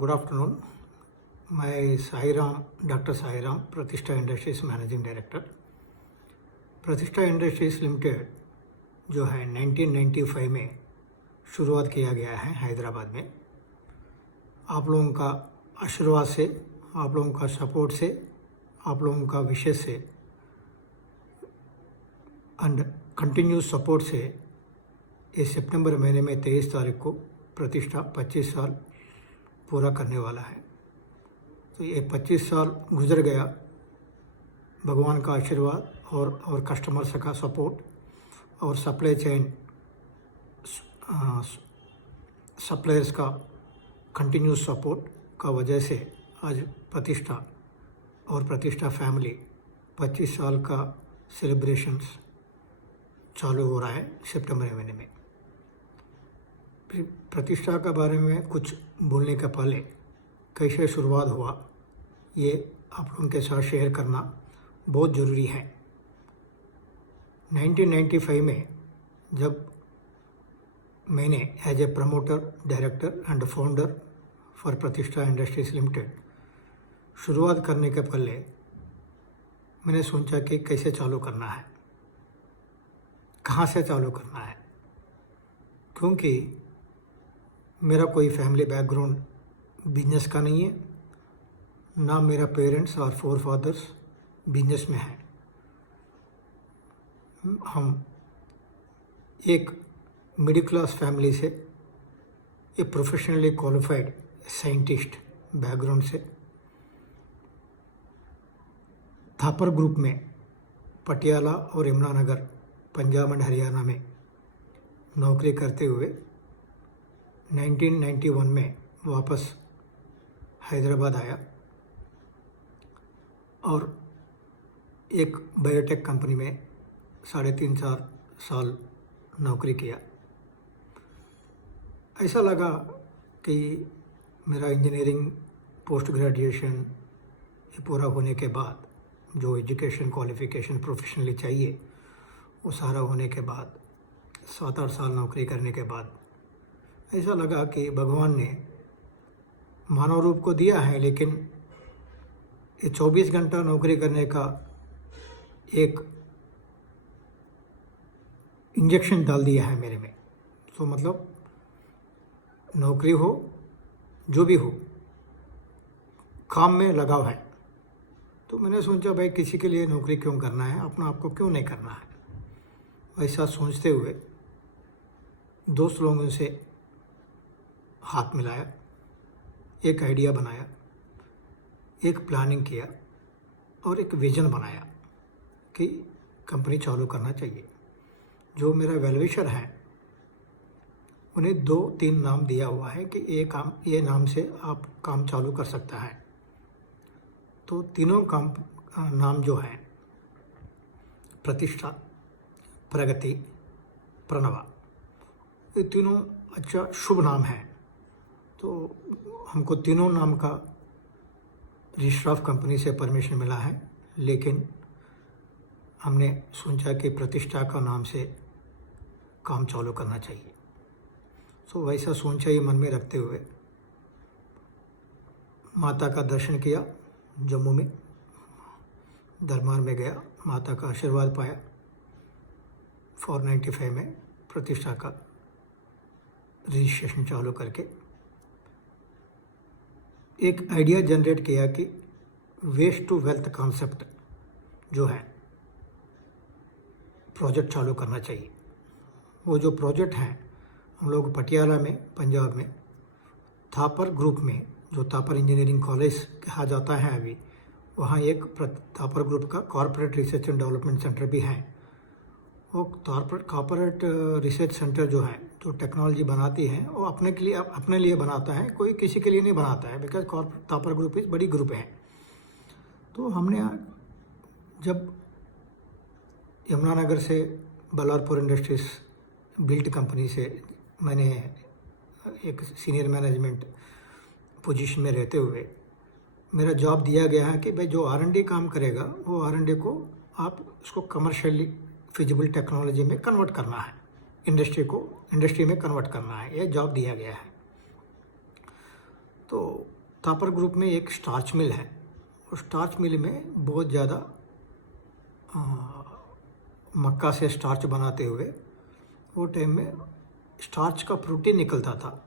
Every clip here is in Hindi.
Good afternoon. मैं साईराम, डॉक्टर साईराम, प्रतिष्ठा इंडस्ट्रीज मैनेजिंग डायरेक्टर। प्रतिष्ठा इंडस्ट्रीज लिमिटेड जो है 1995 में शुरुआत किया गया है हैदराबाद में। आप लोगों का आशीर्वाद से, आप लोगों का सपोर्ट से, आप लोगों का विशेष से एंड कंटिन्यूस सपोर्ट से इस सितंबर महीने में 23 तारीख को प्रतिष्ठा 25 साल पूरा करने वाला है। तो ये 25 साल गुजर गया, भगवान का आशीर्वाद और कस्टमर्स का सपोर्ट और सप्लाई चेन सप्लायर्स का कंटिन्यूस सपोर्ट का वजह से आज प्रतिष्ठा और प्रतिष्ठा फैमिली 25 साल का सेलिब्रेशंस चालू हो रहा है सितंबर महीने में। प्रतिष्ठा के बारे में कुछ बोलने के पहले कैसे शुरुआत हुआ ये आप लोगों के साथ शेयर करना बहुत ज़रूरी है। 1995 में जब मैंने as a promoter, director and founder for Pratishtha industries limited शुरुआत करने के पहले मैंने सोचा कि कैसे चालू करना है, कहाँ से चालू करना है, क्योंकि मेरा कोई फैमिली बैकग्राउंड बिजनेस का नहीं है, ना मेरा पेरेंट्स और फोर फादर्स बिजनेस में हैं। हम एक मिडिल क्लास फैमिली से, एक प्रोफेशनली क्वालिफाइड साइंटिस्ट बैकग्राउंड से थापर ग्रुप में पटियाला और यमुनानगर, पंजाब एंड हरियाणा में नौकरी करते हुए 1991 में वापस हैदराबाद आया और एक बायोटेक कंपनी में 3.5-4 साल नौकरी किया। ऐसा लगा कि मेरा इंजीनियरिंग पोस्ट ग्रेजुएशन ये पूरा होने के बाद जो एजुकेशन क्वालिफ़िकेशन प्रोफेशनली चाहिए वो सारा होने के बाद 7-8 साल नौकरी करने के बाद ऐसा लगा कि भगवान ने मानव रूप को दिया है, लेकिन ये 24 घंटा नौकरी करने का एक इंजेक्शन डाल दिया है मेरे में। तो मतलब नौकरी हो, जो भी हो, काम में लगाव है। तो मैंने सोचा भाई किसी के लिए नौकरी क्यों करना है, अपना आपको क्यों नहीं करना है। ऐसा सोचते हुए दोस्त लोगों से हाथ मिलाया, एक आइडिया बनाया, एक प्लानिंग किया और एक विज़न बनाया कि कंपनी चालू करना चाहिए। जो मेरा वेलविशर है उन्हें 2-3 नाम दिया हुआ है कि ये नाम से आप काम चालू कर सकता है। तो तीनों काम नाम जो हैं प्रतिष्ठा, प्रगति, प्रणवा, ये तीनों अच्छा शुभ नाम हैं। तो हमको तीनों नाम का रजिस्टर ऑफ कंपनी से परमिशन मिला है, लेकिन हमने सोचा कि प्रतिष्ठा का नाम से काम चालू करना चाहिए। तो वैसा सोचा ही मन में रखते हुए माता का दर्शन किया, जम्मू में दरबार में गया, माता का आशीर्वाद पाया। 495 में प्रतिष्ठा का रजिस्ट्रेशन चालू करके एक आइडिया जनरेट किया कि वेस्ट टू वेल्थ कॉन्सेप्ट जो है प्रोजेक्ट चालू करना चाहिए। वो जो प्रोजेक्ट है हम लोग पटियाला में, पंजाब में थापर ग्रुप में, जो थापर इंजीनियरिंग कॉलेज कहा जाता है अभी, वहाँ एक थापर ग्रुप का corporate research and development centre भी है। वो कॉरपोरेट रिसर्च सेंटर जो है, जो टेक्नोलॉजी बनाती है, वो अपने लिए बनाता है, कोई किसी के लिए नहीं बनाता है, बिकॉज थापर ग्रुप इस बड़ी ग्रुप है। तो हमने जब यमुनानगर से बल्लारपुर इंडस्ट्रीज बिल्ट कंपनी से मैंने एक सीनियर मैनेजमेंट पोजीशन में रहते हुए मेरा जॉब दिया गया है कि भाई जो R&D काम करेगा वो R&D को आप उसको कमर्शियली फिजिबल टेक्नोलॉजी में कन्वर्ट करना है, इंडस्ट्री में कन्वर्ट करना है, ये जॉब दिया गया है। तो थापर ग्रुप में एक स्टार्च मिल है, और स्टार्च मिल में बहुत ज़्यादा मक्का से स्टार्च बनाते हुए वो टाइम में स्टार्च का प्रोटीन निकलता था।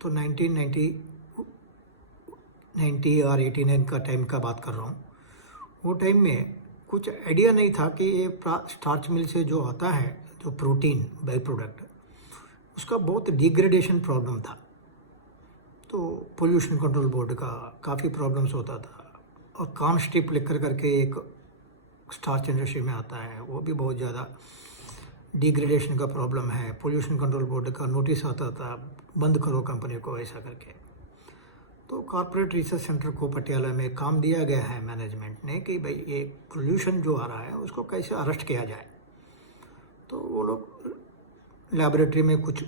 तो 1990 और 89 का टाइम का बात कर रहा हूँ। वो टाइम में कुछ आइडिया नहीं था कि ये स्टार्च मिल से जो आता है जो प्रोटीन बाई प्रोडक्ट, उसका बहुत डिग्रेडेशन प्रॉब्लम था। तो पोल्यूशन कंट्रोल बोर्ड का काफ़ी प्रॉब्लम्स होता था, और कॉर्न स्ट्रिप लिखकर करके एक स्टार्च इंडस्ट्री में आता है, वो भी बहुत ज़्यादा डिग्रेडेशन का प्रॉब्लम है। पोल्यूशन कंट्रोल बोर्ड का नोटिस आता था, बंद करो कंपनी को, ऐसा करके। तो कॉर्पोरेट रिसर्च सेंटर को पटियाला में काम दिया गया है मैनेजमेंट ने कि भाई ये पोल्यूशन जो आ रहा है उसको कैसे अरेस्ट किया जाए। तो वो लोग लैबोरेटरी में कुछ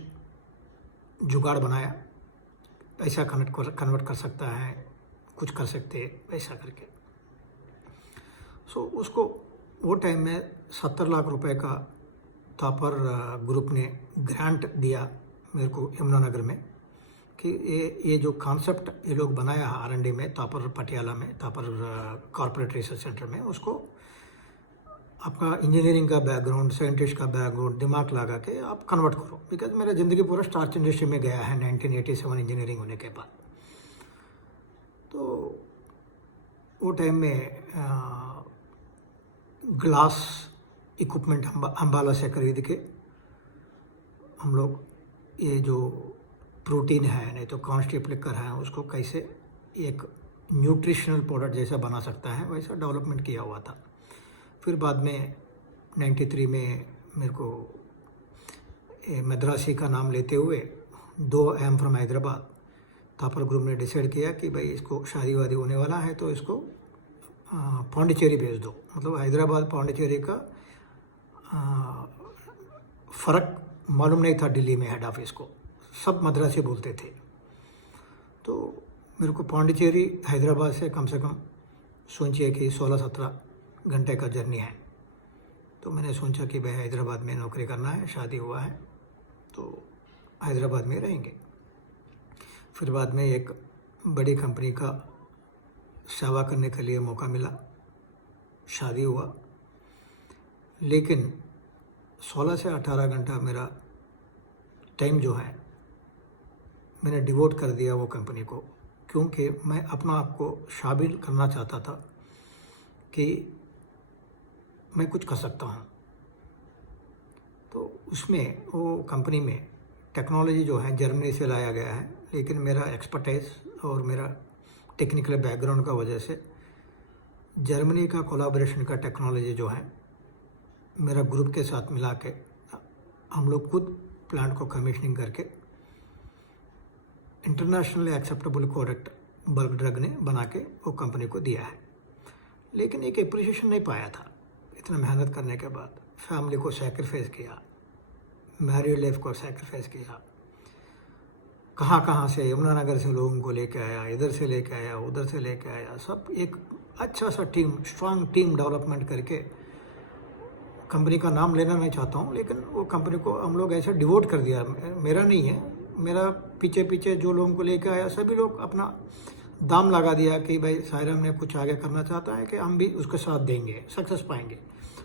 जुगाड़ बनाया, ऐसा कन्वर्ट कर सकता है, कुछ कर सकते ऐसा करके। सो उसको वो टाइम में 70 लाख रुपए का थापर ग्रुप ने ग्रांट दिया मेरे को यमुनानगर में, कि ये जो कॉन्सेप्ट ये लोग बनाया R&D में थापर पटियाला में, थापर कॉर्पोरेट रिसर्च सेंटर में, उसको आपका इंजीनियरिंग का बैकग्राउंड, साइंटिस्ट का बैकग्राउंड दिमाग लगा के आप कन्वर्ट करो। बिकॉज मेरा ज़िंदगी पूरा स्टार्च इंडस्ट्री में गया है 1987 इंजीनियरिंग होने के बाद। तो वो टाइम में ग्लास इक्विपमेंट अम्बाला से खरीद के हम लोग ये जो प्रोटीन है, नहीं तो कॉन्स्टिप लिकर है, उसको कैसे एक न्यूट्रिशनल प्रोडक्ट जैसा बना सकता है वैसा डेवलपमेंट किया हुआ था। फिर बाद में 93 में मेरे को मद्रासी का नाम लेते हुए, 2 I am from Hyderabad, Thapar group ने डिसाइड किया कि भाई इसको शादी वादी होने वाला है तो इसको पौंडीचेरी भेज दो। मतलब हैदराबाद पौंडीचेरी का फ़र्क मालूम नहीं था दिल्ली में हेड ऑफिस को, सब मद्रासी बोलते थे। तो मेरे को पौंडीचेरी हैदराबाद से कम सोचिए कि 16-17 घंटे का जर्नी है। तो मैंने सोचा कि भाई हैदराबाद में नौकरी करना है, शादी हुआ है तो हैदराबाद में रहेंगे। फिर बाद में एक बड़ी कंपनी का सेवा करने के लिए मौका मिला, शादी हुआ। लेकिन 16 से 18 घंटा मेरा टाइम जो है मैंने डिवोट कर दिया वो कंपनी को, क्योंकि मैं अपना आप को शामिल करना चाहता था कि मैं कुछ कर सकता हूँ। तो उसमें वो कंपनी में टेक्नोलॉजी जो है जर्मनी से लाया गया है, लेकिन मेरा एक्सपर्टाइज और मेरा टेक्निकल बैकग्राउंड का वजह से जर्मनी का कोलैबोरेशन का टेक्नोलॉजी जो है मेरा ग्रुप के साथ मिला के हम लोग खुद प्लांट को कमीशनिंग करके internationally acceptable product bulk drug ने बना के वो कंपनी को दिया है। लेकिन एक अप्रिशिएशन नहीं पाया था इतना मेहनत करने के बाद। फैमिली को सैक्रिफाइस किया, मैरिड लाइफ को सैक्रिफाइस किया, कहाँ से यमुनानगर से लोगों को लेके आया, इधर से लेके आया, उधर से लेके आया, सब एक अच्छा सा टीम, स्ट्रांग टीम डेवलपमेंट करके। कंपनी का नाम लेना नहीं चाहता हूँ, लेकिन वो कंपनी को हम लोग ऐसा डिवोट कर दिया। मेरा नहीं है, मेरा पीछे जो लोगों को लेके आया सभी लोग अपना दाम लगा दिया कि भाई सायरम ने कुछ आगे करना चाहता है कि हम भी उसके साथ देंगे, सक्सेस पाएंगे।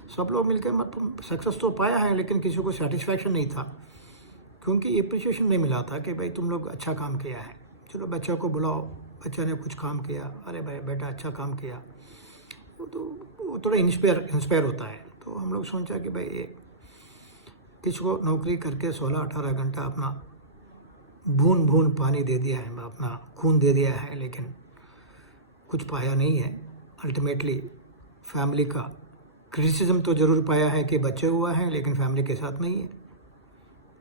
सब लोग मिलकर मतलब सक्सेस तो पाया है, लेकिन किसी को सेटिस्फैक्शन नहीं था, क्योंकि अप्रिशिएशन नहीं मिला था कि भाई तुम लोग अच्छा काम किया है। चलो बच्चा को बुलाओ, बच्चा ने कुछ काम किया, अरे भाई बेटा अच्छा काम किया, वो थोड़ा इंस्पायर होता है। तो हम लोग सोचा कि भाई ये किसी को नौकरी करके 16-18 घंटा अपना बूंद पानी दे दिया है, अपना खून दे दिया है, लेकिन कुछ पाया नहीं है। अल्टीमेटली फैमिली का क्रिटिसिज्म तो ज़रूर पाया है कि बच्चे हुआ है, लेकिन फैमिली के साथ नहीं है।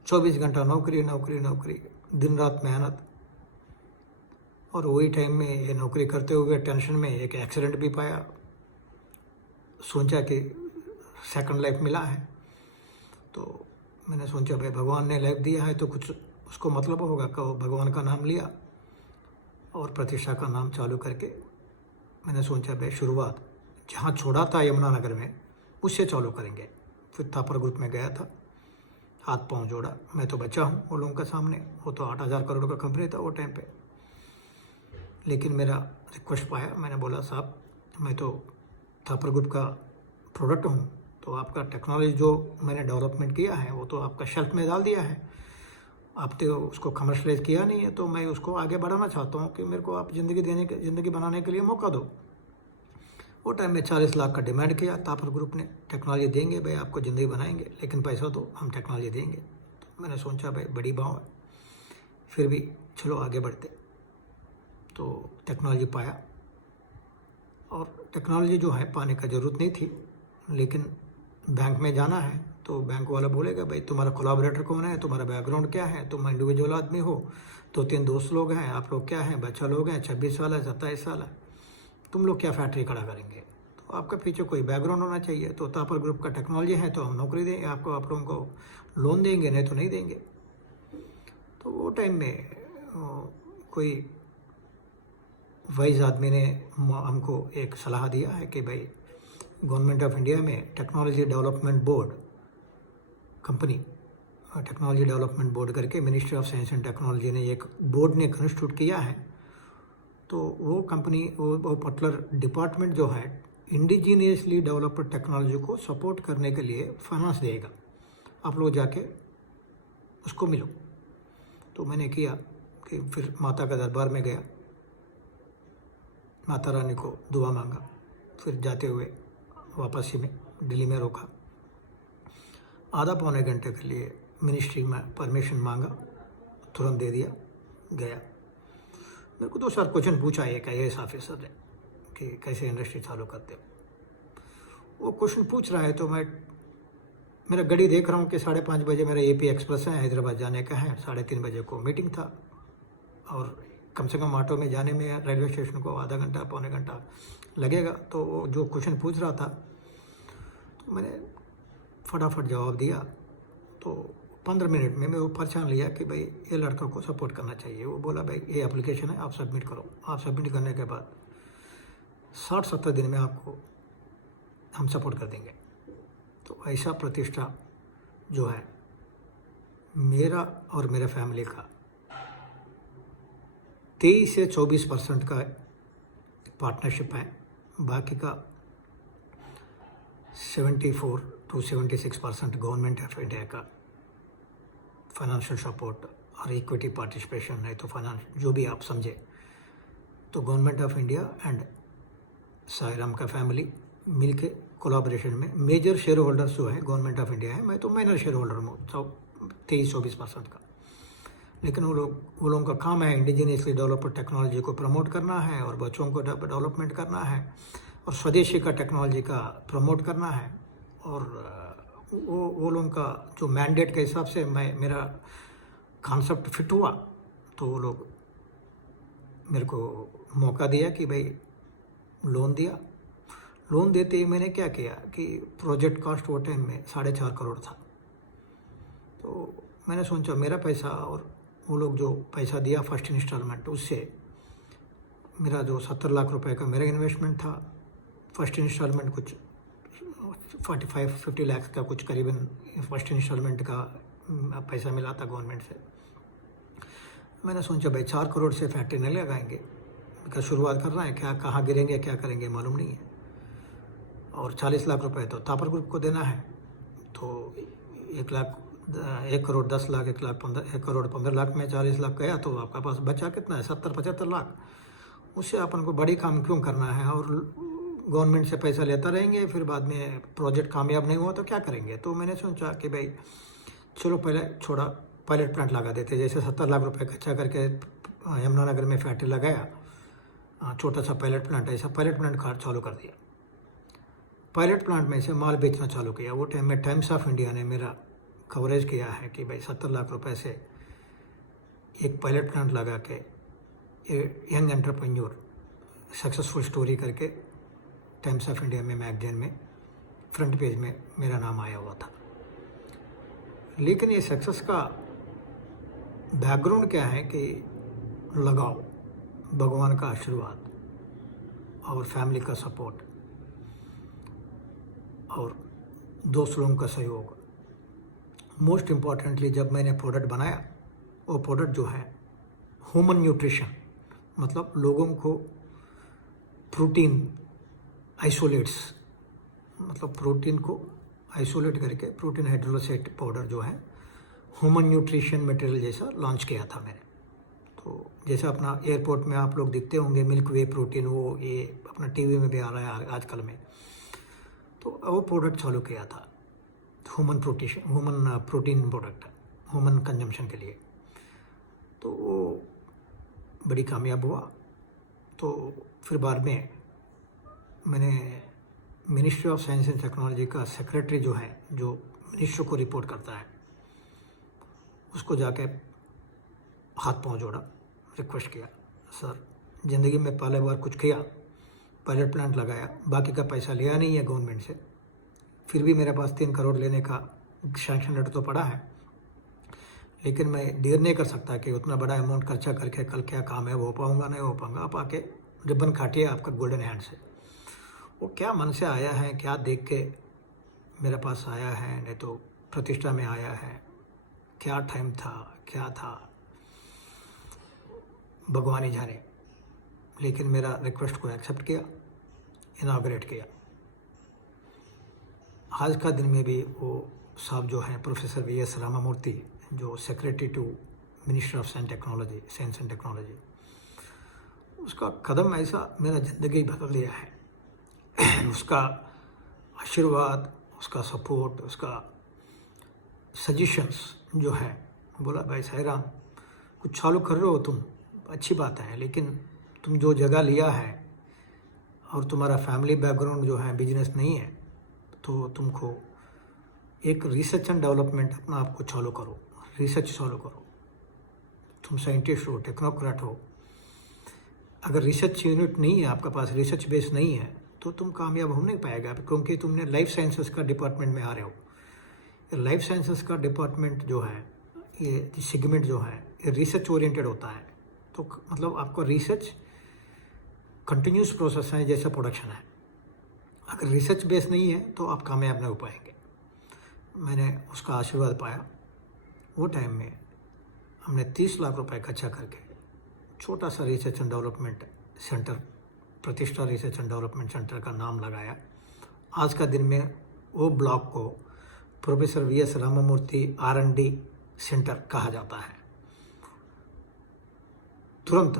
24 घंटा नौकरी, दिन रात मेहनत। और वही टाइम में ये नौकरी करते हुए टेंशन में एक एक्सीडेंट भी पाया। सोचा कि सेकंड लाइफ मिला है, तो मैंने सोचा भाई भगवान ने लाइफ दिया है तो कुछ उसको मतलब होगा। कि भगवान का नाम लिया और प्रतिष्ठा का नाम चालू करके मैंने सोचा भाई शुरुआत जहाँ छोड़ा था यमुनानगर में उससे चालू करेंगे। फिर थापर ग्रुप में गया था, हाथ पांव जोड़ा। मैं तो बच्चा हूँ वो लोगों के सामने, वो तो 8,000 करोड़ का कंपनी था वो टाइम पे। लेकिन मेरा रिक्वेस्ट पाया, मैंने बोला साहब मैं तो थापर ग्रुप का प्रोडक्ट हूँ, तो आपका टेक्नोलॉजी जो मैंने डेवलपमेंट किया है वो तो आपका शेल्फ में डाल दिया है, आप तो उसको कमर्शलाइज किया नहीं है, तो मैं उसको आगे बढ़ाना चाहता हूँ कि मेरे को आप ज़िंदगी बनाने के लिए मौका दो। वो टाइम में 40 लाख का डिमांड किया थापर ग्रुप ने, टेक्नोलॉजी देंगे भाई, आपको ज़िंदगी बनाएंगे, लेकिन पैसा दो, हम टेक्नोलॉजी देंगे। तो मैंने सोचा भाई बड़ी बात है, फिर भी चलो आगे बढ़ते। तो टेक्नोलॉजी पाया, और टेक्नोलॉजी जो है पाने का ज़रूरत नहीं थी, लेकिन बैंक में जाना है तो बैंक वाला बोलेगा भाई तुम्हारा कोलैबोरेटर कौन है, तुम्हारा बैकग्राउंड क्या है, तुम इंडिविजुअल आदमी हो, 2-3 दोस्त लोग हैं, आप लोग क्या हैं, बच्चा लोग हैं, 26 साल है, 27 साल है, तुम लोग क्या फैक्ट्री खड़ा करेंगे, तो आपका पीछे कोई बैकग्राउंड होना चाहिए। तो थापर ग्रुप का टेक्नोलॉजी है तो हम नौकरी देंगे आपको, आप लोगों को लोन देंगे, नहीं तो नहीं देंगे। तो वो टाइम में कोई वाइज आदमी ने हमको एक सलाह दिया है कि भाई गवर्नमेंट ऑफ इंडिया में technology development board company, technology development board करके ministry of science and technology ने एक बोर्ड ने कंस्टिट्यूट किया है। तो वो कंपनी, वो पर्टिकुलर डिपार्टमेंट जो है इंडिजीनियसली डेवलप्ड टेक्नोलॉजी को सपोर्ट करने के लिए फाइनेंस देगा, आप लोग जाके उसको मिलो। तो मैंने किया कि फिर माता का दरबार में गया, माता रानी को दुआ मांगा, फिर जाते हुए वापस ही में दिल्ली में रोका, आधा पौने घंटे के लिए मिनिस्ट्री में परमिशन मांगा, तुरंत दे दिया, गया। मेरे को 2-4 क्वेश्चन पूछा एक IAS ऑफिसर ने कि कैसे इंडस्ट्री चालू करते हो। वो क्वेश्चन पूछ रहा है तो मेरा घड़ी देख रहा हूँ कि 5:30 बजे मेरा AP एक्सप्रेस है, हैदराबाद जाने का है, 3:30 बजे को मीटिंग था, और कम से कम ऑटो में जाने में रेलवे स्टेशन को आधा घंटा पौने घंटा लगेगा। तो वो जो क्वेश्चन पूछ रहा था तो मैंने फटाफट जवाब दिया। तो 15 मिनट में मैं वो पहचान लिया कि भाई ये लड़का को सपोर्ट करना चाहिए। वो बोला भाई ये एप्लीकेशन है, आप सबमिट करो। आप सबमिट करने के बाद 60-70 दिन में आपको हम सपोर्ट कर देंगे। तो ऐसा प्रतिष्ठा जो है मेरा और मेरे फैमिली का 23 से 24% का पार्टनरशिप है, बाकी का 74 to 76% गवर्नमेंट ऑफ इंडिया का फाइनेंशियल सपोर्ट और इक्विटी पार्टिसिपेशन है। तो फाइनेंस जो भी आप समझे, तो government of India and Sairam का फैमिली मिलके कोलैबोरेशन में, मेजर शेयर होल्डर्स जो है गवर्नमेंट ऑफ इंडिया है, मैं तो माइनर शेयर होल्डर हूँ 23-24% का। लेकिन वो लोगों का काम है इंडिजीनियसली डेवलप्ड टेक्नोलॉजी को प्रमोट करना है, और बच्चों को डेवलपमेंट करना है, और स्वदेशी का टेक्नोलॉजी का प्रमोट करना है। और वो लोगों का जो मैंडेट के हिसाब से मेरा कॉन्सेप्ट फिट हुआ, तो वो लोग मेरे को मौका दिया कि भाई लोन दिया। लोन देते ही मैंने क्या किया कि प्रोजेक्ट कॉस्ट वो टाइम में 4.5 करोड़ था। तो मैंने सोचा मेरा पैसा और वो लोग जो पैसा दिया फर्स्ट इंस्टॉलमेंट, उससे मेरा जो 70 लाख रुपए का मेरा इन्वेस्टमेंट था, फर्स्ट इंस्टॉलमेंट कुछ 45-50 लाख का कुछ करीबन फर्स्ट इंस्टॉलमेंट का पैसा मिला था गवर्नमेंट से। मैंने सोचा भाई 4 करोड़ से फैक्ट्री नहीं लगाएंगे, का शुरुआत करना है, क्या कहाँ गिरेंगे क्या करेंगे मालूम नहीं है। और 40 लाख रुपए तो थापर ग्रुप को देना है, तो 1 करोड़ 10 लाख 1 करोड़ 15 लाख में 40 लाख गया, तो आपका पास बचा कितना है 70-75 लाख। उससे अपन को बड़ी काम क्यों करना है, और गवर्नमेंट से पैसा लेता रहेंगे, फिर बाद में प्रोजेक्ट कामयाब नहीं हुआ तो क्या करेंगे। तो मैंने सोचा कि भाई चलो पहले छोड़ा पायलट प्लांट लगा देते। जैसे 70 लाख रुपए खर्चा करके यमुनानगर में फैक्ट्री लगाया, छोटा सा पायलट प्लांट, ऐसा पायलट प्लांट चालू कर दिया। पायलट प्लांट में से माल बेचना चालू किया। वो टाइम में टाइम्स ऑफ इंडिया ने मेरा कवरेज किया है कि भाई 70 लाख रुपए से एक पायलट प्लांट लगा के यंग एंटरप्रेन्योर सक्सेसफुल स्टोरी करके टाइम्स ऑफ इंडिया में मैगजीन में फ्रंट पेज में मेरा नाम आया हुआ था। लेकिन ये सक्सेस का बैकग्राउंड क्या है कि लगाव, भगवान का आशीर्वाद और फैमिली का सपोर्ट और दोस्त लोगों का सहयोग। मोस्ट इम्पॉर्टेंटली जब मैंने प्रोडक्ट बनाया, वो प्रोडक्ट जो है ह्यूमन न्यूट्रिशन, मतलब लोगों को प्रोटीन आइसोलेट्स, मतलब प्रोटीन को आइसोलेट करके प्रोटीन हाइड्रोलाइसेट पाउडर जो है ह्यूमन न्यूट्रिशन मटेरियल जैसा लॉन्च किया था मैंने। तो जैसे अपना एयरपोर्ट में आप लोग दिखते होंगे मिल्क वे प्रोटीन, वो ये अपना टीवी में भी आ रहा है आजकल में, तो वो प्रोडक्ट चालू किया था human protein product human consumption के लिए। तो वो बड़ी कामयाब हुआ। तो फिर बाद में मैंने ministry of science and technology का सेक्रेटरी जो है, जो मिनिस्टर को रिपोर्ट करता है, उसको जाके हाथ पांव जोड़ा, रिक्वेस्ट किया, सर ज़िंदगी में पहले बार कुछ किया, पायलट प्लांट लगाया, बाकी का पैसा लिया नहीं है गवर्नमेंट से, फिर भी मेरे पास 3 करोड़ लेने का सैंक्शन लेटर तो पड़ा है, लेकिन मैं देर नहीं कर सकता कि उतना बड़ा अमाउंट खर्चा करके कल क्या काम है वो हो पाऊँगा नहीं हो पाऊँगा। आप आके रिबन काटिए आपका गोल्डन हैंड से। वो क्या मन से आया है, क्या देख के मेरे पास आया है, नहीं तो प्रतिष्ठा में आया है, क्या टाइम था, क्या था, भगवान ही जाने। लेकिन मेरा रिक्वेस्ट को एक्सेप्ट किया, इनाग्रेट किया। आज का दिन में भी वो साहब जो हैं प्रोफेसर वीएस रामामूर्ति, जो secretary to minister of science and technology, उसका कदम ऐसा मेरा ज़िंदगी बदल दिया है। उसका आशीर्वाद, उसका सपोर्ट, उसका सजेशंस जो है, बोला भाई साईराम कुछ चालू कर रहे हो तुम, अच्छी बात है, लेकिन तुम जो जगह लिया है और तुम्हारा फैमिली बैकग्राउंड जो है बिजनेस नहीं है, तो तुमको एक रिसर्च एंड डेवलपमेंट अपना आपको चालू करो, रिसर्च चालू करो। तुम साइंटिस्ट हो, टेक्नोक्रेट हो, अगर रिसर्च यूनिट नहीं है आपका पास, रिसर्च बेस नहीं है, तो तुम कामयाब हो नहीं पाएगा, क्योंकि तुमने लाइफ साइंसेस का डिपार्टमेंट में आ रहे हो। लाइफ साइंसेस का डिपार्टमेंट जो है, ये सेगमेंट जो है, ये रिसर्च ओरिएंटेड होता है। तो मतलब आपका रिसर्च कंटिन्यूस प्रोसेस है जैसा प्रोडक्शन है। अगर रिसर्च बेस नहीं है तो आप कामयाब नहीं हो पाएंगे। मैंने उसका आशीर्वाद पाया। वो टाइम में हमने 30 लाख रुपए खर्चा करके छोटा सा रिसर्च एंड डेवलपमेंट सेंटर, प्रतिष्ठा रिसर्च एंड डेवलपमेंट सेंटर का नाम लगाया। आज का दिन में वो ब्लॉक को professor VS Ramamurthy R&D centre कहा जाता है। तुरंत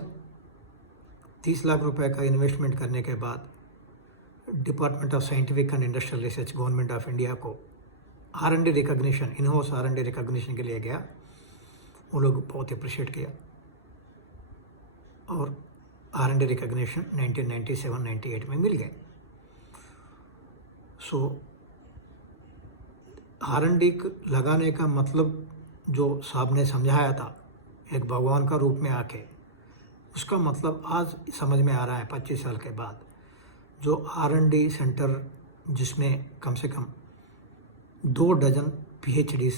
30 लाख रुपए का इन्वेस्टमेंट करने के बाद department of scientific and industrial research government of India को R&D recognition, in-house R&D recognition के लिए गया। वो लोग बहुत अप्रिशिएट किया और R&D रिकॉग्निशन 1997-98 में मिल गए। सो R&D लगाने का मतलब जो साहब ने समझाया था एक भगवान का रूप में आके, उसका मतलब आज समझ में आ रहा है 25 साल के बाद। जो R&D सेंटर जिसमें कम से कम 2 डजन PhDs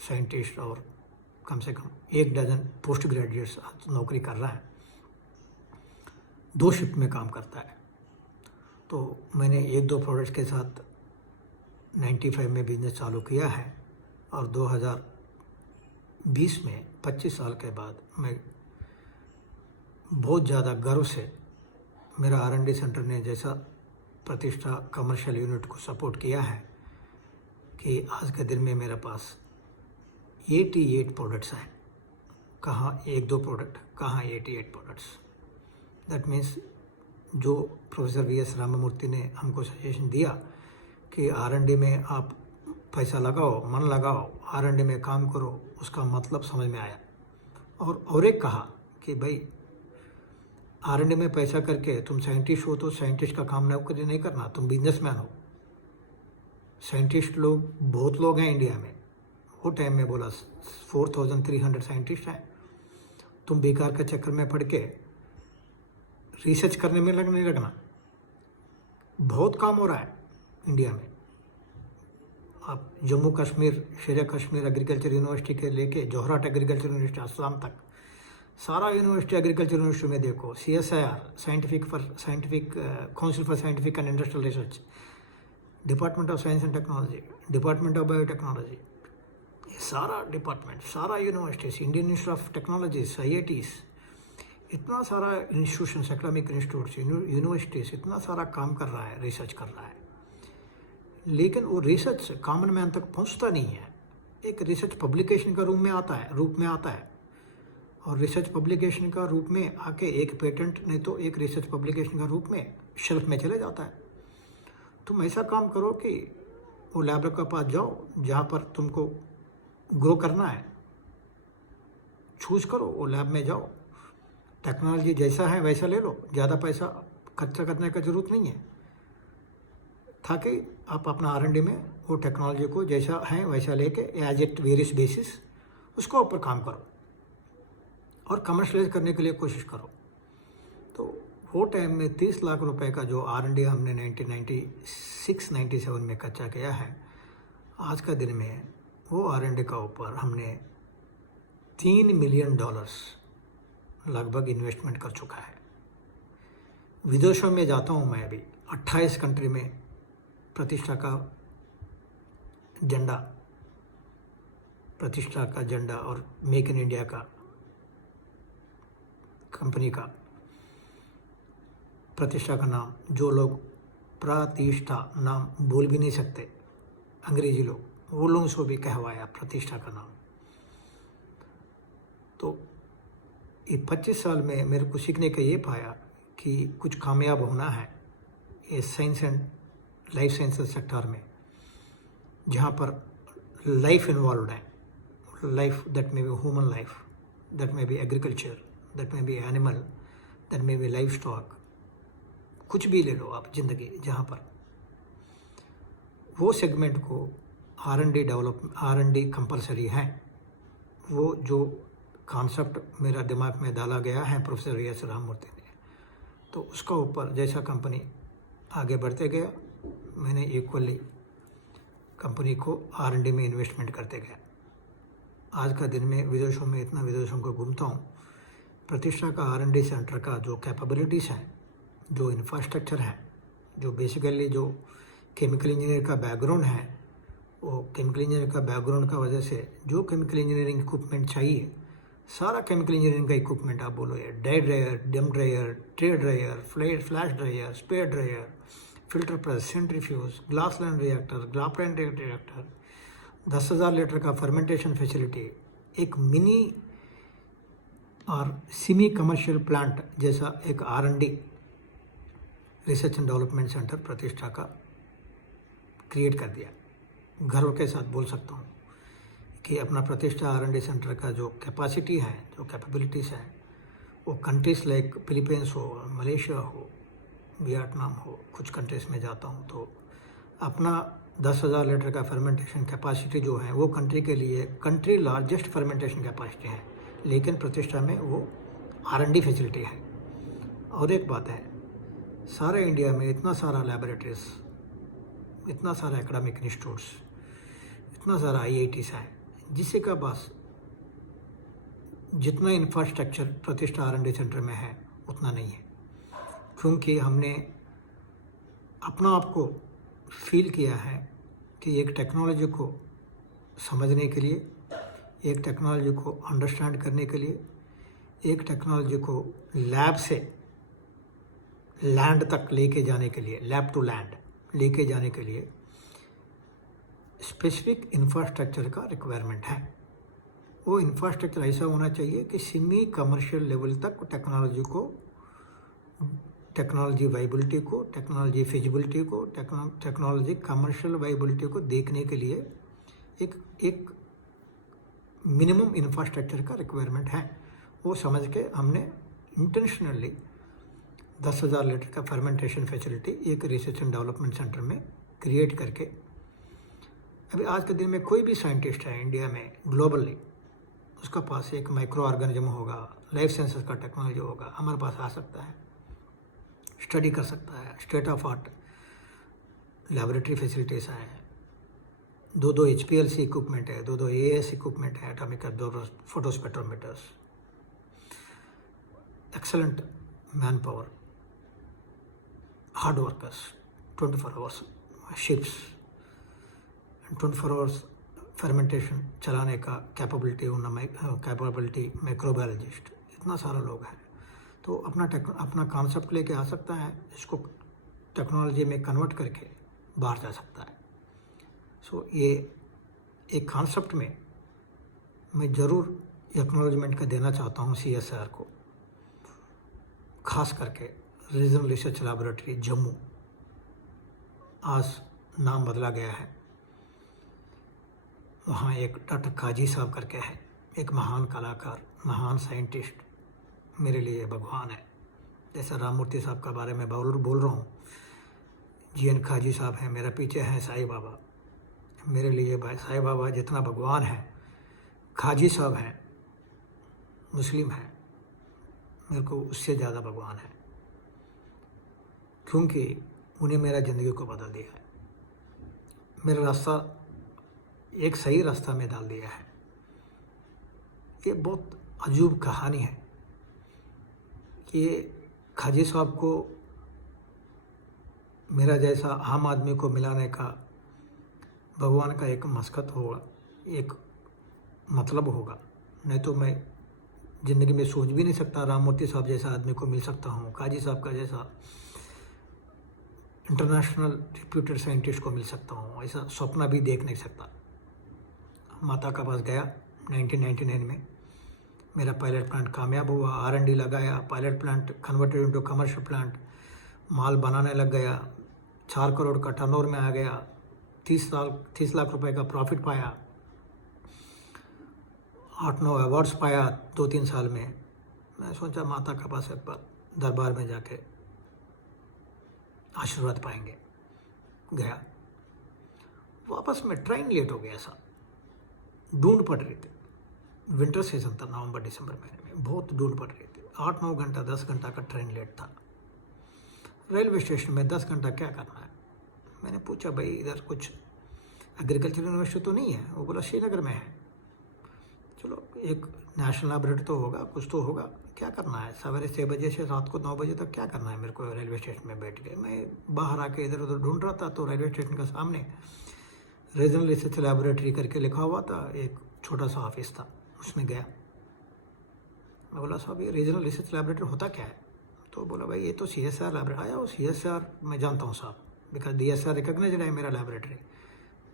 साइंटिस्ट और कम से कम 1 डजन पोस्ट ग्रेजुएट्स नौकरी कर रहा है, 2 शिफ्ट में काम करता है। तो मैंने 1-2 प्रोडक्ट्स के साथ 95 में बिजनेस चालू किया है और 2020 में 25 साल के बाद मैं बहुत ज़्यादा गर्व से मेरा R&D सेंटर ने जैसा प्रतिष्ठा कमर्शियल यूनिट को सपोर्ट किया है कि आज के दिन में मेरे पास 88 प्रोडक्ट्स हैं। कहाँ 1-2 प्रोडक्ट, कहाँ 88 प्रोडक्ट्स। दैट मीन्स जो प्रोफेसर वीएस रामामूर्ति ने हमको सजेशन दिया कि R&D में आप पैसा लगाओ, मन लगाओ, R&D में काम करो, उसका मतलब समझ में आया। और एक कहा कि भाई R&D में पैसा करके तुम साइंटिस्ट हो तो साइंटिस्ट का काम नहीं करना, तुम बिजनेसमैन हो। साइंटिस्ट लोग बहुत लोग हैं इंडिया में। वो टाइम में बोला 4300 साइंटिस्ट हैं। तुम बेकार के चक्कर में पड़ के रिसर्च करने में नहीं लगना। बहुत काम हो रहा है इंडिया में। आप जम्मू कश्मीर, शेर कश्मीर एग्रीकल्चर यूनिवर्सिटी के लेके जोहराट एग्रीकल्चर यूनिवर्सिटी असलाम तक, सारा यूनिवर्सिटी एग्रीकल्चर यूनिवर्सिटी में देखो, CSIR scientific council for scientific and industrial research, department of science and technology, department of biotechnology, ये सारा डिपार्टमेंट, सारा universities, Indian institute of technologies, IITs, इतना सारा इंस्टीट्यूशंस, एकेडमिक इंस्टीट्यूट्स, यूनिवर्सिटीज़ इतना सारा काम कर रहा है, रिसर्च कर रहा है, लेकिन वो रिसर्च कॉमन मैन तक पहुंचता नहीं है। एक रिसर्च पब्लिकेशन का रूप में आता है और रिसर्च पब्लिकेशन का रूप में आके एक पेटेंट नहीं तो एक रिसर्च पब्लिकेशन का रूप में शेल्फ में चले जाता है। तुम ऐसा काम करो कि वो लैब के पास जाओ जहाँ पर तुमको ग्रो करना है, चूज करो, वो लैब में जाओ, टेक्नोलॉजी जैसा है वैसा ले लो, ज़्यादा पैसा खर्चा करने का ज़रूरत नहीं है, ताकि आप अपना R&D में वो टेक्नोलॉजी को जैसा है वैसा लेके एज इट वेरियस बेसिस उसको ऊपर काम करो और कमर्शलाइज करने के लिए कोशिश करो। तो वो टाइम में 30 लाख रुपए का जो R&D हमने 1996-97 में खर्चा किया है, आज का दिन में वो R&D का ऊपर हमने $3 मिलियन लगभग इन्वेस्टमेंट कर चुका है। विदेशों में जाता हूँ मैं अभी, 28 कंट्री में प्रतिष्ठा का झंडा और मेक इन इंडिया का कंपनी का प्रतिष्ठा का नाम, जो लोग प्रतिष्ठा नाम बोल भी नहीं सकते अंग्रेजी लोग, वो लोगों से भी कहवाया प्रतिष्ठा का नाम। तो ये 25 साल में मेरे को सीखने का ये पाया कि कुछ कामयाब होना है ये science and life sciences sector में, जहाँ पर लाइफ इन्वॉल्व है, life that may be human life, that may be agriculture, that may be animal, that may be life stock, कुछ भी ले लो आप ज़िंदगी, जहाँ पर वो सेगमेंट को R&D कंपलसरी है। वो जो कॉन्सेप्ट मेरा दिमाग में डाला गया है प्रोफेसर एस राममूर्ति ने, तो उसका ऊपर जैसा कंपनी आगे बढ़ते गया, मैंने इक्वली कंपनी को R&D में इन्वेस्टमेंट करते गया। आज का दिन में विदेशों में इतना विदेशों को घूमता हूँ, प्रतिष्ठा का R&D सेंटर का जो कैपेबिलिटीज़ हैं, जो इंफ्रास्ट्रक्चर है, जो बेसिकली जो केमिकल इंजीनियर का बैकग्राउंड है, वो केमिकल इंजीनियर का बैकग्राउंड का वजह से जो केमिकल इंजीनियरिंग इक्विपमेंट चाहिए, सारा केमिकल इंजीनियरिंग का इक्विपमेंट आप बोलो, ये dye dryer, drum dryer, tray dryer, flash dryer, spray dryer, filter press, centrifuge, glass line reactor, ग्लापलाइन रिएक्टर, 10,000 लीटर का फर्मेंटेशन फैसिलिटी, एक मिनी और सेमी कमर्शियल प्लांट जैसा एक R&D research and development centre प्रतिष्ठा का क्रिएट कर दिया। गर्व के साथ बोल सकता हूँ कि अपना प्रतिष्ठा R&D सेंटर का जो कैपेसिटी है, जो कैपेबिलिटीज़ है, वो कंट्रीज़ लाइक फिलीपींस हो, मलेशिया हो, वियतनाम हो, कुछ कंट्रीज़ में जाता हूँ तो अपना 10,000 लीटर का फर्मेंटेशन कैपेसिटी जो है वो कंट्री के लिए कंट्री लार्जेस्ट फर्मेंटेशन कैपेसिटी है, लेकिन प्रतिष्ठा में वो R&D फैसिलिटी है। और एक बात है, सारे इंडिया में इतना सारा लैबोरेटरीज, इतना सारा एकेडमिक इंस्टीट्यूट्स, इतना सारा IITs है, जिससे का बस जितना इंफ्रास्ट्रक्चर प्रतिष्ठा R&D सेंटर में है उतना नहीं है, क्योंकि हमने अपना आप को फील किया है कि एक टेक्नोलॉजी को समझने के लिए, एक टेक्नोलॉजी को अंडरस्टैंड करने के लिए, एक टेक्नोलॉजी को लैब से लैंड तक लेके जाने के लिए, लैब टू लैंड लेके जाने के लिए स्पेसिफिक इंफ्रास्ट्रक्चर का रिक्वायरमेंट है। वो इंफ्रास्ट्रक्चर ऐसा होना चाहिए कि सेमी कमर्शियल लेवल तक टेक्नोलॉजी वाइबिलिटी को, टेक्नोलॉजी फिजिबिलिटी को, टेक्नोलॉजी कमर्शियल वाइबिलिटी को देखने के लिए एक मिनिमम इंफ्रास्ट्रक्चर का रिक्वायरमेंट है। वो समझ के हमने इंटेंशनली 10,000 लीटर का फर्मेंटेशन फैसिलिटी एक रिसर्च एंड डेवलपमेंट सेंटर में क्रिएट करके, अभी आज के दिन में कोई भी साइंटिस्ट है इंडिया में ग्लोबली, उसका पास एक माइक्रो ऑर्गेनिज्म होगा, लाइफ साइंसेस का टेक्नोलॉजी होगा, हमारे पास आ सकता है, स्टडी कर सकता है, state of art laboratory facilities हैं, 2 HPLC इक्विपमेंट है, 2 AAS इक्विपमेंट है, atomic observers, photo spectrometers, excellent man power, hard workers, 24 hours shifts, 24 hours fermentation चलाने का कैपेबिलिटी माइक्रोबायोलॉजिस्ट, इतना सारा लोग हैं। तो अपना कॉन्सेप्ट लेके आ सकता है, इसको टेक्नोलॉजी में कन्वर्ट करके बाहर जा सकता है। सो ये एक कॉन्सेप्ट में मैं ज़रूर एक्नॉलेजमेंट का देना चाहता हूँ CSIR को, खास करके रीजनल रिसर्च लैबोरेटरी जम्मू, आज नाम बदला गया है। वहाँ एक डॉक्टर काजी साहब करके है, एक महान कलाकार, महान साइंटिस्ट, मेरे लिए भगवान है। जैसा राममूर्ति साहब का बारे में बोल रहा हूँ, GN काजी साहब हैं, मेरा पीछे हैं साईं बाबा। मेरे लिए भाई साईं बाबा जितना भगवान है, काजी साहब हैं, मुस्लिम हैं, मेरे को उससे ज़्यादा भगवान है, क्योंकि उन्हें मेरा ज़िंदगी को बदल दिया है, मेरा रास्ता एक सही रास्ता में डाल दिया है। ये बहुत अजूब कहानी है कि काजी साहब को मेरा जैसा आम आदमी को मिलाने का भगवान का एक मस्कत होगा, एक मतलब होगा। नहीं तो मैं ज़िंदगी में सोच भी नहीं सकता राममूर्ति साहब जैसा आदमी को मिल सकता हूँ, काजी साहब का जैसा इंटरनेशनल रिप्यूटेड साइंटिस्ट को मिल सकता हूँ, ऐसा सपना भी देख नहीं सकता। माता का पास गया 1999 में, मेरा पायलट प्लांट कामयाब हुआ, R&D लगाया, pilot plant converted into commercial plant, माल बनाने लग गया, 4 करोड़ का टर्नओवर में आ गया, 30 लाख रुपए का प्रॉफिट पाया, 8-9 अवार्ड्स पाया 2-3 साल में। मैं सोचा माता का पास एक बार दरबार में जाके आशीर्वाद पाएंगे। गया, वापस में ट्रेन लेट हो गया सा, ढूंढ पड़ रही थी, विंटर सीजन था, नवंबर दिसंबर महीने में, बहुत ढूंढ पड़ रही थी। 8-9 घंटा 10 घंटा का ट्रेन लेट था। रेलवे स्टेशन में 10 घंटा क्या करना है। मैंने पूछा भाई इधर कुछ एग्रीकल्चर यूनिवर्सिटी तो नहीं है? वो बोला श्रीनगर में है। चलो एक नेशनल लैबोरेटरी तो होगा, कुछ तो होगा, क्या करना है, सवेरे 6 बजे से रात को 9 बजे तक क्या करना है मेरे को रेलवे स्टेशन में बैठ के। मैं बाहर आके इधर उधर ढूंढ रहा था, तो रेलवे स्टेशन का सामने रीजनल रिसर्च लैबोरेटरी करके लिखा हुआ था, एक छोटा सा ऑफिस था, उसमें गया। मैं बोला साहब ये रीजनल रिसर्च लैबोरेटरी होता क्या है? तो बोला भाई ये तो CSIR लैबोरेटरी। आया वो CSIR मैं जानता हूँ साहब, बिकॉज DSR रिकॉग्नाइज्ड है मेरा लैबोरेटरी,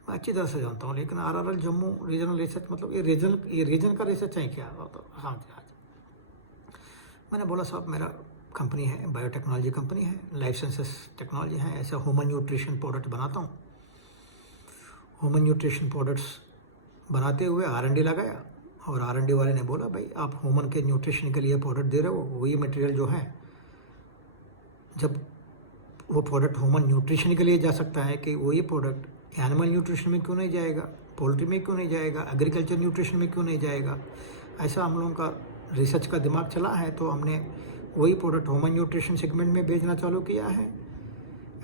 मैं अच्छी तरह से जानता हूँ। लेकिन RRL जम्मू रीजनल रिसर्च मतलब ये रीजन का रिसर्च है क्या? तो हाँ जी। मैंने बोला साहब मेरा कंपनी है, बायोटेक्नोलॉजी कंपनी है, लाइफ साइंसेस टेक्नोलॉजी है, ऐसा ह्यूमन न्यूट्रिशन प्रोडक्ट बनाता हूँ। ह्यूमन न्यूट्रिशन प्रोडक्ट्स बनाते हुए R&D लगाया, और R&D वाले ने बोला भाई आप ह्यूमन के न्यूट्रिशन के लिए प्रोडक्ट दे रहे हो, वही मटेरियल जो है, जब वो प्रोडक्ट ह्यूमन न्यूट्रिशन के लिए जा सकता है, कि वही प्रोडक्ट एनिमल न्यूट्रिशन में क्यों नहीं जाएगा, पोल्ट्री में क्यों नहीं जाएगा, एग्रीकल्चर न्यूट्रिशन में क्यों नहीं जाएगा। ऐसा हम लोगों का रिसर्च का दिमाग चला है, तो हमने वही प्रोडक्ट ह्यूमन न्यूट्रिशन सेगमेंट में बेचना चालू किया है,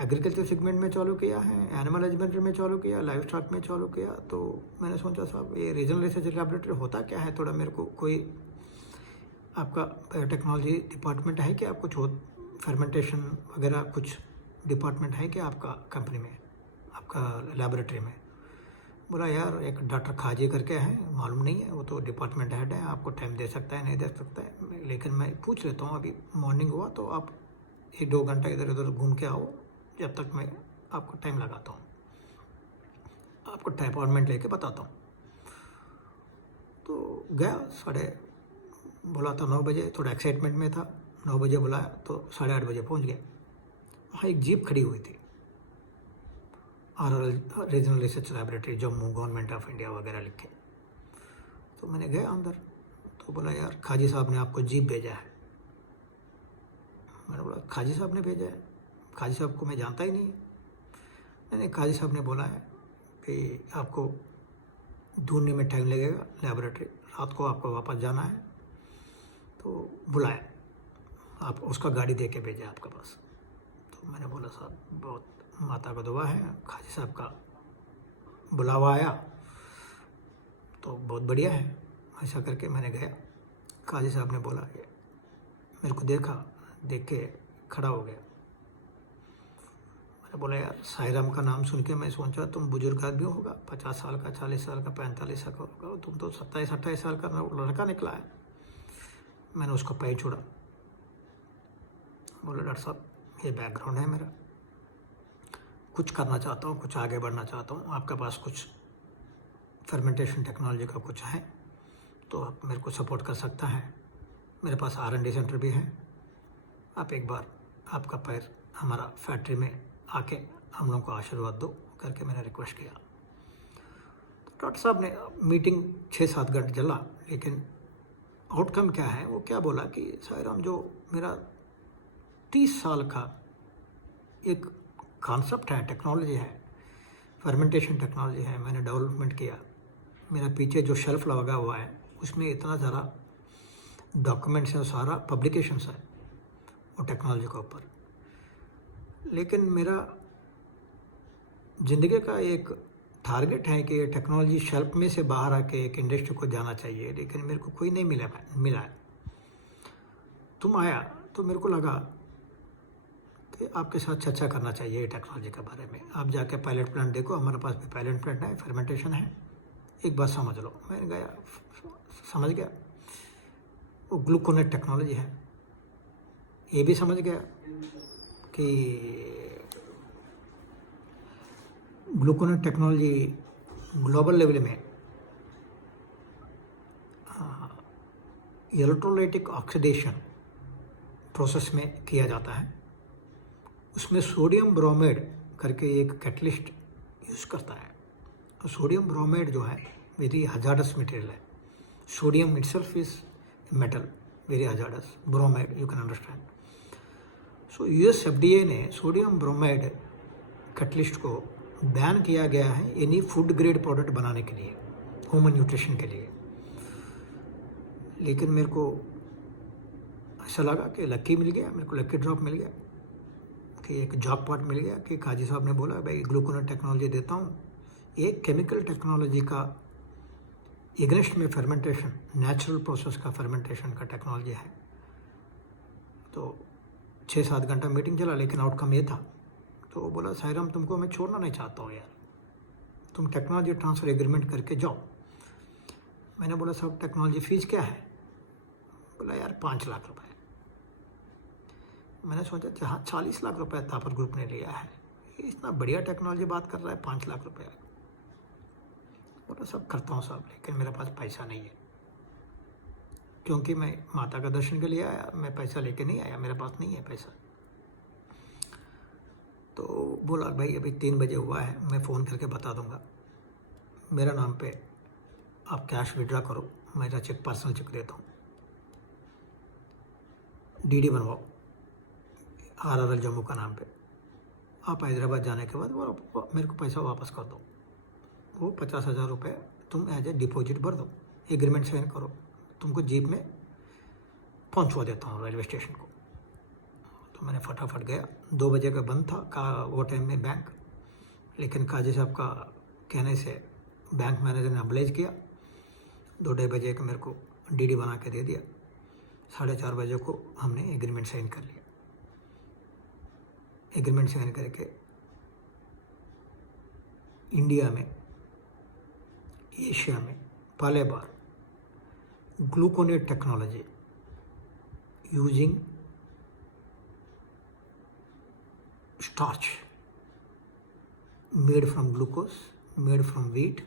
एग्रीकल्चर सेगमेंट में चालू किया है, एनिमल हस्बेंड्री में चालू किया, लाइफ स्टॉक में चालू किया। तो मैंने सोचा साहब ये रीजनल रिसर्च लैबोरेटरी होता क्या है, थोड़ा मेरे को कोई आपका बायोटेक्नोलॉजी डिपार्टमेंट है क्या, कुछ हो फर्मेंटेशन वगैरह कुछ डिपार्टमेंट है क्या आपका कंपनी में, आपका लैबोरेटरी में? बोला यार एक डॉक्टर खाजी करके हैं, मालूम नहीं है, वो तो डिपार्टमेंट हेड है, आपको टाइम दे सकता है नहीं दे सकता है, लेकिन मैं पूछ लेता हूँ। अभी मॉर्निंग हुआ तो आप 1-2 घंटा इधर उधर घूम के आओ, जब तक मैं आपको टाइम लगाता हूँ, आपको टाइम अपॉइंटमेंट लेके बताता हूँ। तो गया, बोला था 9 बजे, थोड़ा एक्साइटमेंट में था, 9 बजे बुलाया तो 8:30 बजे पहुँच गया। वहाँ एक जीप खड़ी हुई थी, RRL regional research laboratory Jammu government of India वगैरह लिखे। तो मैंने गया अंदर, तो बोला यार खाजी साहब ने आपको जीप भेजा है। मैंने बोला खाजी साहब ने भेजा है, खाजी साहब को मैं जानता ही नहीं। नहीं, खाजी साहब ने बोला है कि आपको ढूंढने में टाइम लगेगा, लैबोरेटरी रात को आपको वापस जाना है, तो बुलाया, आप उसका गाड़ी दे के भेजा आपके पास। तो मैंने बोला साहब बहुत माता का दुआ है, खाजी साहब का बुलावा आया तो बहुत बढ़िया है। ऐसा करके मैंने गया, खाजी साहब ने बोला, मेरे को देखा, देख के खड़ा हो गया। मैंने बोला यार साईं का नाम सुन के मैं सोचा तुम बुजुर्ग आदमी होगा, 50 साल का, 40 साल का, 45 साल का होगा, तुम तो 27-28 साल का लड़का निकला है। मैंने उसको पैर छोड़ा, बोले डॉक्टर साहब ये बैकग्राउंड है मेरा, कुछ करना चाहता हूँ, कुछ आगे बढ़ना चाहता हूँ, आपके पास कुछ फर्मेंटेशन टेक्नोलॉजी का कुछ है तो आप मेरे को सपोर्ट कर सकता है, मेरे पास R&D सेंटर भी है, आप एक बार आपका पैर हमारा फैक्ट्री में आके हम लोगों को आशीर्वाद दो करके मैंने रिक्वेस्ट किया। तो डॉक्टर साहब ने मीटिंग 6-7 घंटे चला, लेकिन आउटकम क्या है वो क्या बोला कि साईराम जो मेरा 30 साल का एक कॉन्सेप्ट है, टेक्नोलॉजी है, फर्मेंटेशन टेक्नोलॉजी है, मैंने डेवलपमेंट किया, मेरा पीछे जो शेल्फ लगा हुआ है उसमें इतना सारा डॉक्यूमेंट्स हैं, सारा पब्लिकेशंस है वो टेक्नोलॉजी के ऊपर, लेकिन मेरा ज़िंदगी का एक टारगेट है कि टेक्नोलॉजी शेल्फ में से बाहर आके एक इंडस्ट्री को जाना चाहिए, लेकिन मेरे को कोई नहीं मिला है। तुम आया तो मेरे को लगा कि आपके साथ चर्चा करना चाहिए टेक्नोलॉजी के बारे में, आप जाके पायलट प्लांट देखो, हमारे पास भी पायलट प्लांट है, फर्मेंटेशन है, एक बात समझ लो। मैंने गया, समझ गया वो ग्लूकोनेट टेक्नोलॉजी है, ये भी समझ गया कि ग्लूकोनेट टेक्नोलॉजी ग्लोबल लेवल में इलेक्ट्रोलाइटिक ऑक्सीडेशन प्रोसेस में किया जाता है, उसमें सोडियम ब्रोमाइड करके एक कैटलिस्ट यूज़ करता है। तो सोडियम ब्रोमाइड जो है वेरी हजार्डस मटेरियल है, sodium itself is metal, very hazardous, bromide you can understand. So US FDA ने सोडियम ब्रोमाइड कैटलिस्ट को बैन किया गया है एनी फूड ग्रेड प्रोडक्ट बनाने के लिए, ह्यूमन न्यूट्रिशन के लिए। लेकिन मेरे को ऐसा लगा कि लक्की मिल गया, मेरे को लक्की ड्रॉप मिल गया कि एक जॉब पार्ट मिल गया कि काजी साहब ने बोला भाई ग्लूकोनेट टेक्नोलॉजी देता हूँ, एक केमिकल टेक्नोलॉजी का एग्नेस्ट में फर्मेंटेशन, नेचुरल प्रोसेस का फर्मेंटेशन का टेक्नोलॉजी है। तो 6-7 घंटा मीटिंग चला, लेकिन आउटकम ये था। तो वो बोला साईराम तुमको मैं छोड़ना नहीं चाहता हूँ यार, तुम टेक्नोलॉजी ट्रांसफ़र एग्रीमेंट करके जाओ। मैंने बोला साहब टेक्नोलॉजी फ़ीस क्या है? बोला यार 5 लाख रुपए। मैंने सोचा जहाँ 40 लाख रुपए तापर ग्रुप ने लिया है, इतना बढ़िया टेक्नोलॉजी बात कर रहा है, 5 लाख रुपये। बोला सब करता हूँ साहब, लेकिन मेरे पास पैसा नहीं है, क्योंकि मैं माता का दर्शन के लिए आया, मैं पैसा लेके नहीं आया, मेरे पास नहीं है पैसा। तो बोला भाई अभी 3 बजे हुआ है, मैं फ़ोन करके बता दूंगा, मेरा नाम पे आप कैश विड्रा करो, मेरा चेक पर्सनल चेक देता हूँ, DD बनवाओ RRL जम्मू का नाम पे, आप हैदराबाद जाने के बाद वो मेरे को पैसा वापस कर दो, वो 50,000 रुपये तुम एज ए डिपॉजिट भर दो, एग्रीमेंट साइन करो, तुमको जीप में पहुंचवा देता हूँ रेलवे स्टेशन को। तो मैंने फटाफट गया, 2 बजे का बंद था का वो टाइम में बैंक, लेकिन काजी साहब का कहने से बैंक मैनेजर ने अब्लेज किया, 2-2:30 बजे का मेरे को DD बना के दे दिया, 4:30 बजे को हमने एग्रीमेंट साइन कर लिया। एग्रीमेंट साइन करके इंडिया में, एशिया में पहले बार gluconate technology using starch made from glucose, made from wheat,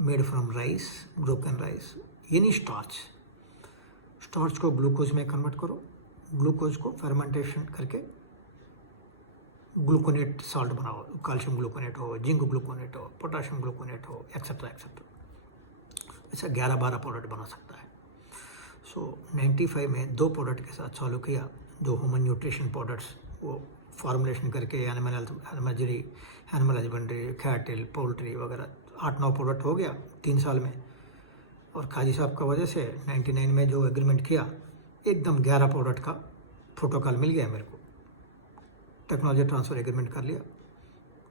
made from rice, broken rice, any starch को ग्लूकोज में कन्वर्ट करो, ग्लूकोज को फर्मेंटेशन करके ग्लूकोनेट साल्ट बनाओ, कैल्शियम ग्लूकोनेट हो, जिंक ग्लूकोनेट हो, पोटाशियम ग्लूकोनेट हो, एक्सेट्रा एक्सेट्रा, ऐसा 11-12 प्रोडक्ट बना सकता है। सो 95 में 2 प्रोडक्ट के साथ चालू किया, जो ह्यूमन न्यूट्रिशन प्रोडक्ट्स वो फॉर्मुलेशन करके एनिमल हस्बेंड्री, कैटल, पोल्ट्री वगैरह 8-9 प्रोडक्ट हो गया 3 साल में। और काजी साहब का वजह से 99 में जो एग्रीमेंट किया, एकदम 11 प्रोडक्ट का प्रोटोकॉल मिल गया मेरे को, टेक्नोलॉजी ट्रांसफ़र एग्रीमेंट कर लिया।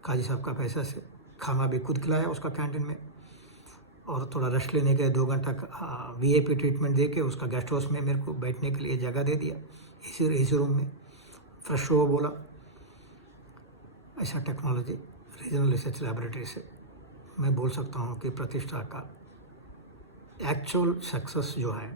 काजी साहब का पैसा से खाना भी खुद खिलाया उसका कैंटीन में, और थोड़ा रेस्ट लेने के 2 घंटा VIP ट्रीटमेंट दे के उसका गेस्ट हाउस में मेरे को बैठने के लिए जगह दे दिया, एसी रूम में, फ्रेश हो बोला। ऐसा टेक्नोलॉजी रीजनल रिसर्च लैबोरेटरी से मैं बोल सकता हूँ कि प्रतिष्ठा का एक्चुअल सक्सेस जो है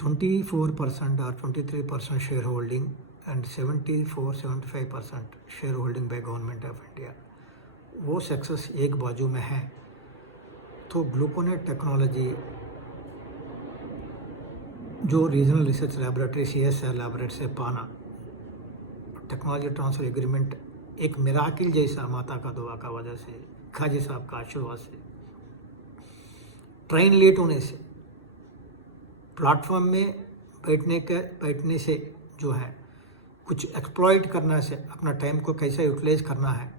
24% or 23% shareholding and 74-75% shareholding by Government of India, वो सक्सेस एक बाजू में है तो ग्लूकोनेट टेक्नोलॉजी जो regional research laboratory CSR laboratory से पाना, टेक्नोलॉजी ट्रांसफ़र एग्रीमेंट एक मिराकिल जैसा माता का दुआ का वजह से, खाजी साहब का आशीर्वाद से, ट्रेन लेट होने से, प्लेटफॉर्म में बैठने से जो है कुछ एक्सप्लॉइट करना से, अपना टाइम को कैसे यूटिलाइज करना है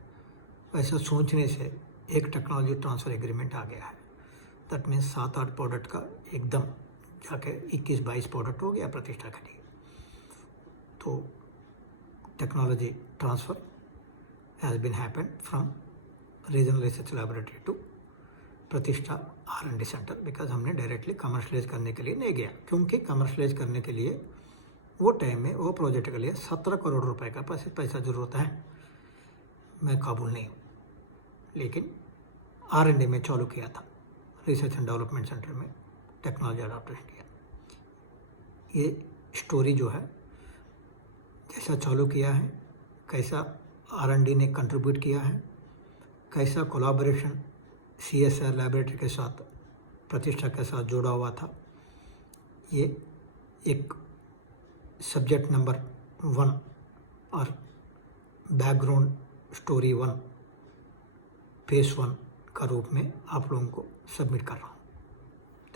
वैसा सोचने से एक टेक्नोलॉजी ट्रांसफ़र एग्रीमेंट आ गया है। दैट मीन्स 7-8 प्रोडक्ट का एकदम जाके 21-22 प्रोडक्ट हो गया प्रतिष्ठा के लिए। तो technology transfer has been happened from regional research laboratory to Pratishtha R&D centre, because हमने डायरेक्टली कमर्शलाइज करने के लिए नहीं गया, क्योंकि कमर्शलाइज करने के लिए वो टाइम में वो प्रोजेक्ट के लिए 17 करोड़ रुपए का पैसा ज़रूरत है। मैं काबुल नहीं हूँ, लेकिन R&D में चालू किया था, रिसर्च एंड डेवलपमेंट सेंटर में टेक्नोलॉजी अडॉप्टेशन किया। ये स्टोरी जो है जैसा चालू किया है, कैसा R&D ने कंट्रीब्यूट किया है, कैसा कोलैबोरेशन CSR लैबोरेटरी के साथ, प्रतिष्ठा के साथ जुड़ा हुआ था, ये एक सब्जेक्ट नंबर 1 और बैकग्राउंड स्टोरी 1 फेस 1 का रूप में आप लोगों को सबमिट कर रहा हूँ।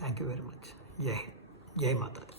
Thank you very much. जय हिंद, जय माता दी।